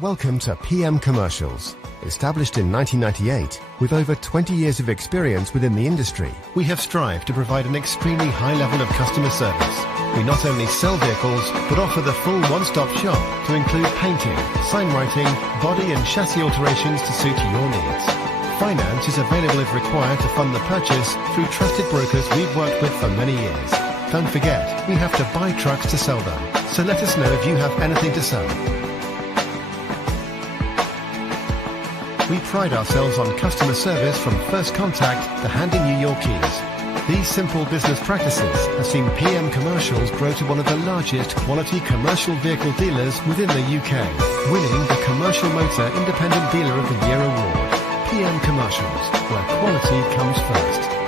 Welcome to PM Commercials. Established in 1998, with over 20 years of experience within the industry, we have strived to provide an extremely high level of customer service. We not only sell vehicles, but offer the full one-stop shop to include painting, sign writing, body and chassis alterations to suit your needs. Finance is available if required to fund the purchase through trusted brokers we've worked with for many years. Don't forget, we have to buy trucks to sell them, so let us know if you have anything to sell. We pride ourselves on customer service from first contact to handing you your keys. These simple business practices have seen PM Commercials grow to one of the largest quality commercial vehicle dealers within the UK, winning the Commercial Motor Independent Dealer of the Year award. PM Commercials, where quality comes first.